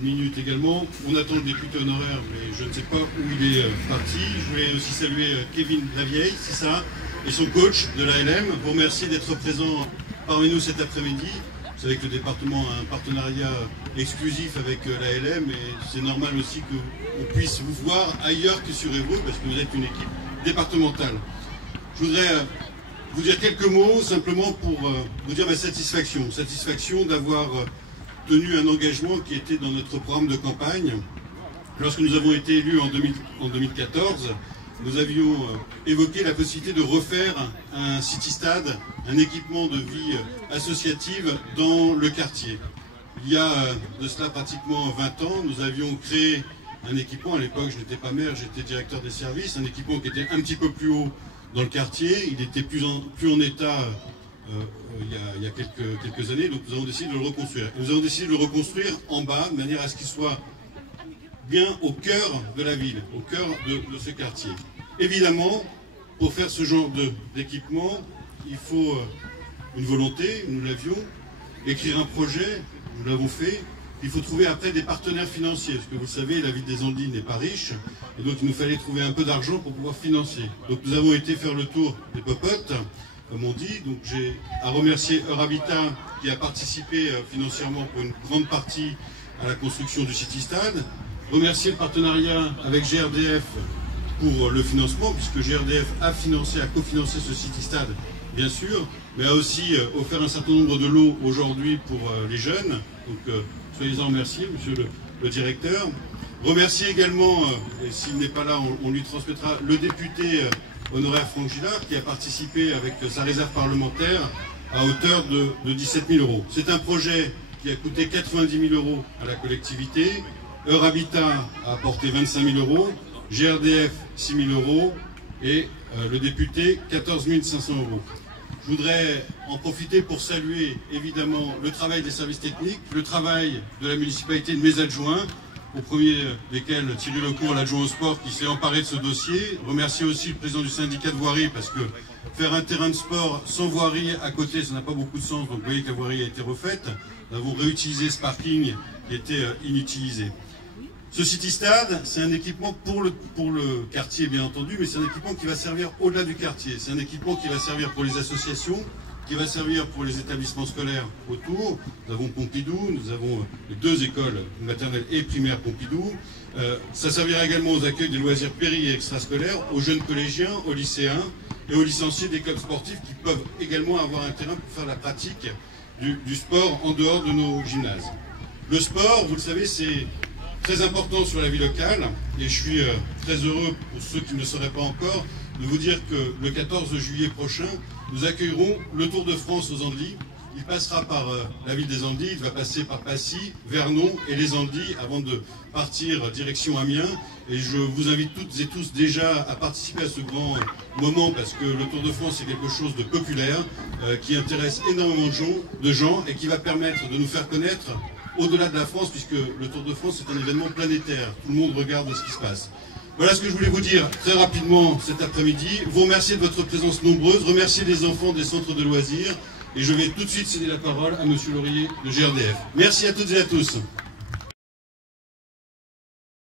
minutes également. On attend le député honoraire, mais je ne sais pas où il est parti. Je voulais aussi saluer Kevin Lavieille, c'est ça, et son coach de l'ALM. Vous remercier d'être présent parmi nous cet après-midi. Vous savez que le département a un partenariat exclusif avec l'ALM et c'est normal aussi qu'on puisse vous voir ailleurs que sur Évreux parce que vous êtes une équipe départementale. Je voudrais vous dire quelques mots simplement pour vous dire ma satisfaction. Satisfaction d'avoir tenu un engagement qui était dans notre programme de campagne. Lorsque nous avons été élus en 2014, nous avions évoqué la possibilité de refaire un city-stade, un équipement de vie associative dans le quartier. Il y a de cela pratiquement 20 ans, nous avions créé un équipement, à l'époque je n'étais pas maire, j'étais directeur des services, un équipement qui était un petit peu plus haut dans le quartier, il était plus en état il y a quelques années, donc nous avons décidé de le reconstruire. Et nous avons décidé de le reconstruire en bas, de manière à ce qu'il soit bien au cœur de la ville, au cœur de ce quartier. Évidemment, pour faire ce genre d'équipement, il faut une volonté, nous l'avions, écrire un projet, nous l'avons fait. Il faut trouver après des partenaires financiers, parce que vous le savez, la ville des Andelys n'est pas riche, et donc il nous fallait trouver un peu d'argent pour pouvoir financer. Donc nous avons été faire le tour des popotes, comme on dit. Donc j'ai à remercier Eurhabitat qui a participé financièrement pour une grande partie à la construction du City-Stade. Remercier le partenariat avec GRDF pour le financement, puisque GRDF a cofinancé ce City-Stade, bien sûr, mais a aussi offert un certain nombre de lots aujourd'hui pour les jeunes. Donc soyez-en remerciés, monsieur le directeur. Remercier également, et s'il n'est pas là, on lui transmettra, le député honoraire Franck Gillard, qui a participé avec sa réserve parlementaire à hauteur de 17 000 €. C'est un projet qui a coûté 90 000 € à la collectivité. Eurhabitat a apporté 25 000 €, GRDF 6 000 € et le député 14 500 €. Je voudrais en profiter pour saluer évidemment le travail des services techniques, le travail de la municipalité, de mes adjoints, au premier desquels Thierry Lecourt, l'adjoint au sport, qui s'est emparé de ce dossier. Remercier aussi le président du syndicat de voirie, parce que faire un terrain de sport sans voirie à côté, ça n'a pas beaucoup de sens. Donc vous voyez que la voirie a été refaite. Nous avons réutilisé ce parking qui était inutilisé. Ce City-Stade, c'est un équipement pour le quartier, bien entendu, mais c'est un équipement qui va servir au-delà du quartier. C'est un équipement qui va servir pour les associations, qui va servir pour les établissements scolaires autour. Nous avons Pompidou, nous avons les 2 écoles maternelles et primaires Pompidou. Ça servira également aux accueils des loisirs péri- et extrascolaires, aux jeunes collégiens, aux lycéens et aux licenciés des clubs sportifs qui peuvent également avoir un terrain pour faire la pratique du sport en dehors de nos gymnases. Le sport, vous le savez, c'est très important sur la vie locale et je suis très heureux, pour ceux qui ne le sauraient pas encore, de vous dire que le 14 juillet prochain, nous accueillerons le Tour de France aux Andelys. Il passera par la ville des Andelys, il va passer par Passy, Vernon et les Andelys avant de partir direction Amiens. Et je vous invite toutes et tous déjà à participer à ce grand moment parce que le Tour de France c'est quelque chose de populaire qui intéresse énormément de gens et qui va permettre de nous faire connaître au-delà de la France, puisque le Tour de France est un événement planétaire. Tout le monde regarde ce qui se passe. Voilà ce que je voulais vous dire très rapidement cet après-midi. Vous remercier de votre présence nombreuse, remercier les enfants des centres de loisirs, et je vais tout de suite céder la parole à monsieur Laurier de GRDF. Merci à toutes et à tous.